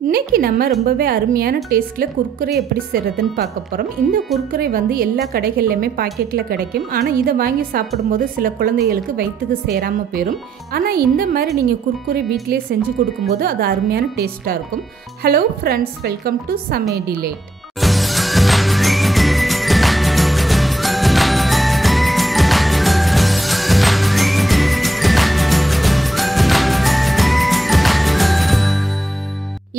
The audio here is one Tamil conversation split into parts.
இன்னைக்கு நம்ம ரொம்பவே அருமையான டேஸ்ட்ல குர்குரே எப்படி செய்யறதுன்னு பார்க்க போறோம். இந்த குர்குரே வந்து எல்லா கடைகள்லயுமே பாக்கெட்ல கிடைக்கும். ஆனா இதை வாங்கி சாப்பிடும்போது சில குழந்தைகளுக்கு வயிற்றுக்கு சேராம போயிடும். ஆனா இந்த மாதிரி நீங்க குர்குரே வீட்டிலேயே செஞ்சு கொடுக்கும்போது அது அருமையான டேஸ்டா இருக்கும். ஹலோ ஃப்ரெண்ட்ஸ், வெல்கம் டு சமையல் டிலைட்.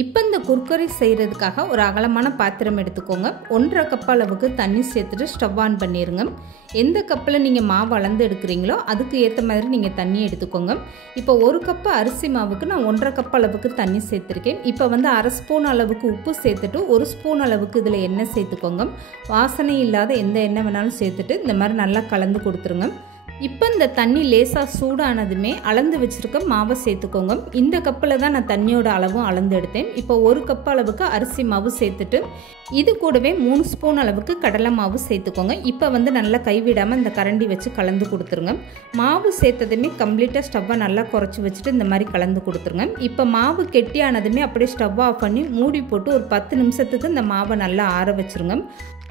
இப்போ இந்த குர்குரே செய்கிறதுக்காக ஒரு அகலமான பாத்திரம் எடுத்துக்கோங்க. 1.5 கப் அளவுக்கு தண்ணி சேர்த்துட்டு ஸ்டவ் ஆன் பண்ணிடுங்க. எந்த கப்பில் நீங்கள் மாவு அளந்து எடுக்கிறீங்களோ அதுக்கு ஏற்ற மாதிரி நீங்கள் தண்ணி எடுத்துக்கோங்க. இப்போ 1 கப்பு அரிசி மாவுக்கு நான் 1.5 கப் அளவுக்கு தண்ணி சேர்த்துருக்கேன். இப்போ வந்து 1/2 ஸ்பூன் அளவுக்கு உப்பு சேர்த்துட்டு 1 ஸ்பூன் அளவுக்கு இதில் எண்ணெய் சேர்த்துக்கோங்க. வாசனை இல்லாத எந்த எண்ணெய் வேணாலும் சேர்த்துட்டு இந்த மாதிரி நல்லா கலந்து கொடுத்துருங்க. இப்போ இந்த தண்ணி லேசாக சூடானதுமே அளந்து வச்சுருக்க மாவை சேர்த்துக்கோங்க. இந்த கப்பில் தான் நான் தண்ணியோட அளவும் அளந்து எடுத்தேன். இப்போ 1 கப் அளவுக்கு அரிசி மாவு சேர்த்துட்டு இது கூடவே 3 ஸ்பூன் அளவுக்கு கடலை மாவு சேர்த்துக்கோங்க. இப்போ வந்து நல்லா கைவிடாமல் இந்த கரண்டி வச்சு கலந்து கொடுத்துருங்க. மாவு சேர்த்ததுமே கம்ப்ளீட்டாக ஸ்டவ்வை நல்லா குறைச்சி வச்சுட்டு இந்த மாதிரி கலந்து கொடுத்துருங்க. இப்போ மாவு கெட்டியானதுமே அப்படியே ஸ்டவ் ஆஃப் பண்ணி மூடி போட்டு ஒரு 10 நிமிஷத்துக்கு இந்த மாவை நல்லா ஆற வச்சுருங்க.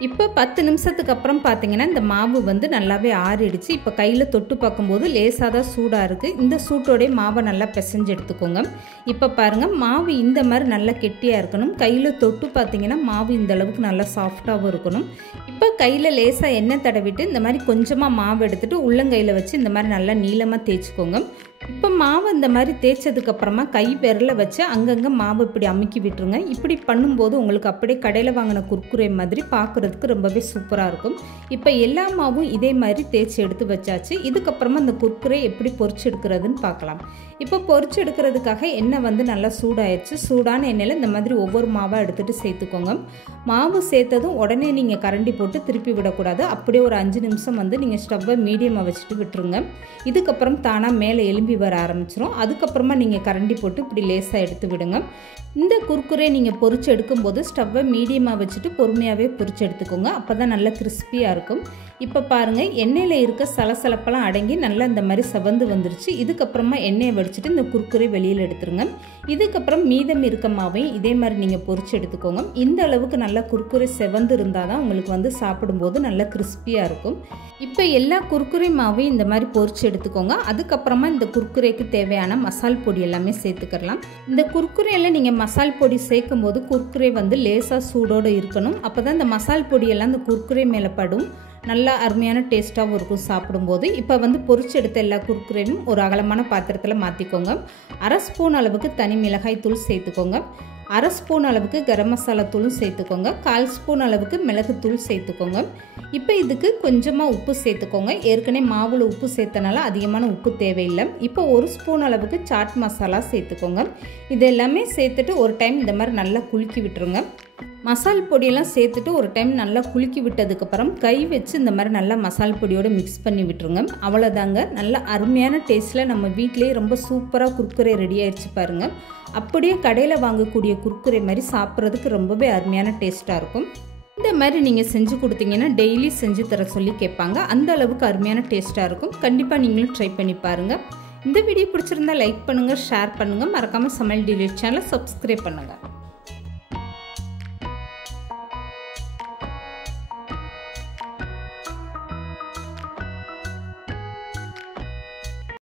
இப்போ 10 நிமிஷத்துக்கு அப்புறம் பார்த்தீங்கன்னா இந்த மாவு வந்து நல்லாவே ஆறிடுச்சு. இப்போ கையில் தொட்டு பார்க்கும்போது லேசாக தான் சூடாக இருக்குது. இந்த சூட்டோடைய மாவை நல்லா பிசைஞ்சு எடுத்துக்கோங்க. இப்போ பாருங்கள், மாவு இந்த மாதிரி நல்லா கெட்டியாக இருக்கணும். கையில் தொட்டு பார்த்தீங்கன்னா மாவு இந்த அளவுக்கு நல்லா சாஃப்டாகவும் இருக்கணும். இப்போ கையில் லேசாக எண்ணெய் தடவிட்டு இந்த மாதிரி கொஞ்சமாக மாவு எடுத்துகிட்டு உள்ளங்கையில் வச்சு இந்த மாதிரி நல்லா நீளமாக தேய்ச்சிக்கோங்க. இப்போ மாவு இந்த மாதிரி தேய்ச்சதுக்கப்புறமா கை விரலை வச்சு அங்கங்கே மாவு இப்படி அமுக்கி விட்டுருங்க. இப்படி பண்ணும்போது உங்களுக்கு அப்படியே கடையில் வாங்கின குர்குரே மாதிரி பார்க்குறதுக்கு ரொம்பவே சூப்பராக இருக்கும். இப்போ எல்லா மாவும் இதே மாதிரி தேய்ச்சி எடுத்து வச்சாச்சு. இதுக்கப்புறமா இந்த குர்குரே எப்படி பொரிச்சு எடுக்கிறதுன்னு பார்க்கலாம். இப்போ பொரிச்சு எடுக்கிறதுக்காக எண்ணெய் வந்து நல்லா சூடாயிடுச்சு. சூடான எண்ணெயில் இந்த மாதிரி ஒவ்வொரு மாவாக எடுத்துகிட்டு சேர்த்துக்கோங்க. மாவு சேர்த்ததும் உடனே நீங்கள் கரண்டி போட்டு திருப்பி விடக்கூடாது. அப்படியே ஒரு 5 நிமிஷம் வந்து நீங்கள் ஸ்டவ்வை மீடியமாக வச்சுட்டு விட்டுருங்க. இதுக்கப்புறம் தானாக மேலே எலும்பி வர ஆரம்பிச்சிடும். அதுக்கப்புறமா நீங்கள் கரண்டி போட்டு இப்படி லேசாக எடுத்து விடுங்க. இந்த குர்குரே நீங்கள் பொரிச்சு எடுக்கும்போது ஸ்டவ்வை மீடியமாக வச்சுட்டு பொறுமையாகவே பொரிச்சு எடுத்துக்கோங்க. அப்போ தான் நல்லா கிறிஸ்பியாக இருக்கும். இப்போ பாருங்கள், எண்ணெயில் இருக்க சலசலப்பெல்லாம் அடங்கி நல்லா இந்த மாதிரி செவந்து வந்துருச்சு. இதுக்கப்புறமா எண்ணெயை வடிச்சிட்டு இந்த குர்குரே வெளியில் எடுத்துருங்க. இதுக்கப்புறம் மீதம் இருக்க மாவையும் இதே மாதிரி நீங்கள் பொரிச்சு எடுத்துக்கோங்க. இந்த அளவுக்கு நல்லா குர்குரே செவந்து இருந்தால் தான் உங்களுக்கு வந்து சாப்பிடும்போது நல்லா கிறிஸ்பியாக இருக்கும். இப்போ எல்லா குர்குரே மாவையும் இந்த மாதிரி பொரிச்சு எடுத்துக்கோங்க. அதுக்கப்புறமா இந்த குர்குரேக்கு தேவையான மசால் பொடி எல்லாமே சேர்த்துக்கலாம். இந்த குர்குரேல நீங்கள் மசால் பொடி சேர்க்கும் போது குர்குரே வந்து லேசாக சூடோடு இருக்கணும். அப்போ தான் இந்த மசால் பொடியெல்லாம் இந்த குர்குரே மேலே படும். நல்லா அருமையான டேஸ்ட்டாகவும் இருக்கும் சாப்பிடும்போது. இப்போ வந்து பொரிச்சு எடுத்த எல்லா குர்குரேயும் ஒரு அகலமான பாத்திரத்தில் மாற்றிக்கோங்க. 1/2 ஸ்பூன் அளவுக்கு தனி மிளகாய் தூள் சேர்த்துக்கோங்க. 1/2 ஸ்பூன் அளவுக்கு கரம் மசாலா தூளும் சேர்த்துக்கோங்க. 1/4 ஸ்பூன் அளவுக்கு மிளகுத்தூள் சேர்த்துக்கோங்க. இப்போ இதுக்கு கொஞ்சமாக உப்பு சேர்த்துக்கோங்க. ஏற்கனவே மாவில் உப்பு சேர்த்தனால அதிகமான உப்பு தேவையில்லை. இப்போ 1 ஸ்பூன் அளவுக்கு சாட் மசாலா சேர்த்துக்கோங்க. இது எல்லாமே சேர்த்துட்டு ஒரு டைம் இந்த மாதிரி நல்லா குலுக்கி விட்டுருங்க. மசால் பொடியெல்லாம் சேர்த்துட்டு ஒரு டைம் நல்லா குலுக்கி விட்டதுக்கப்புறம் கை வச்சு இந்த மாதிரி நல்லா மசால் பொடியோடு மிக்ஸ் பண்ணி விட்டுருங்க. அவ்வளோதாங்க, நல்ல அருமையான டேஸ்ட்டில் நம்ம வீட்டிலேயே ரொம்ப சூப்பராக குர்குரே ரெடி ஆயிடுச்சு பாருங்கள். அப்படியே கடையில் வாங்கக்கூடிய குர்குரே மாதிரி சாப்பிட்றதுக்கு ரொம்பவே அருமையான டேஸ்ட்டாக இருக்கும். இந்த மாதிரி நீங்கள் செஞ்சு கொடுத்தீங்கன்னா டெய்லி செஞ்சு தர சொல்லி கேட்பாங்க. அந்த அளவுக்கு அருமையான டேஸ்ட்டாக இருக்கும். கண்டிப்பாக நீங்களும் ட்ரை பண்ணி பாருங்கள். இந்த வீடியோ பிடிச்சிருந்தா லைக் பண்ணுங்கள், ஷேர் பண்ணுங்கள். மறக்காமல் சமையல் டிலைட் சேனலை சப்ஸ்கிரைப் பண்ணுங்கள்.